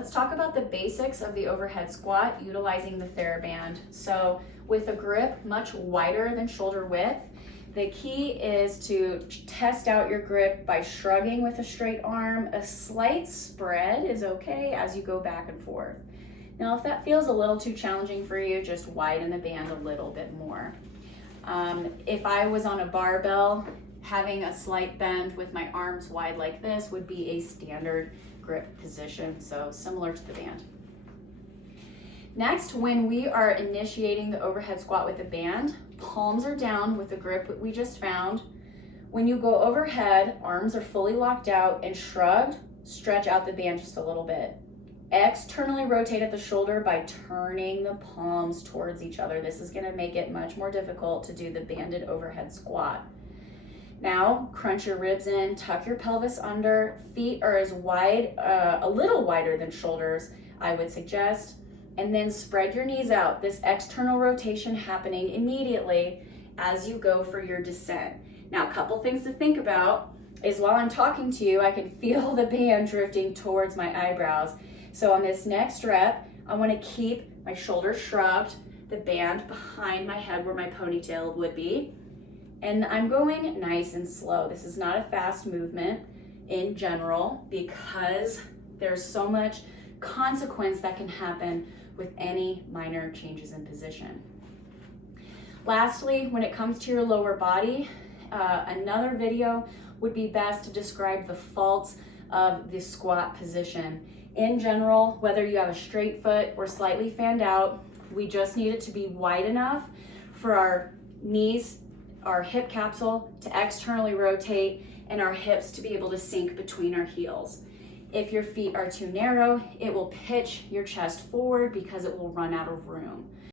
Let's talk about the basics of the overhead squat utilizing the Theraband. So with a grip much wider than shoulder width, the key is to test out your grip by shrugging with a straight arm. A slight spread is okay as you go back and forth. Now, if that feels a little too challenging for you, just widen the band a little bit more. If I was on a barbell, having a slight bend with my arms wide like this would be a standard grip position, so similar to the band. Next, when we are initiating the overhead squat with the band, palms are down with the grip that we just found. When you go overhead, arms are fully locked out and shrugged, stretch out the band just a little bit. Externally rotate at the shoulder by turning the palms towards each other. This is gonna make it much more difficult to do the banded overhead squat. Now, crunch your ribs in, tuck your pelvis under. Feet are as wide, a little wider than shoulders, I would suggest. And then spread your knees out. This external rotation happening immediately as you go for your descent. Now, a couple things to think about is while I'm talking to you, I can feel the band drifting towards my eyebrows. So on this next rep, I want to keep my shoulders shrugged, the band behind my head where my ponytail would be. And I'm going nice and slow. This is not a fast movement in general because there's so much consequence that can happen with any minor changes in position. Lastly, when it comes to your lower body, another video would be best to describe the faults of the squat position. In general, whether you have a straight foot or slightly fanned out, we just need it to be wide enough for our knees, our hip capsule to externally rotate, and our hips to be able to sink between our heels. If your feet are too narrow, it will pitch your chest forward because it will run out of room.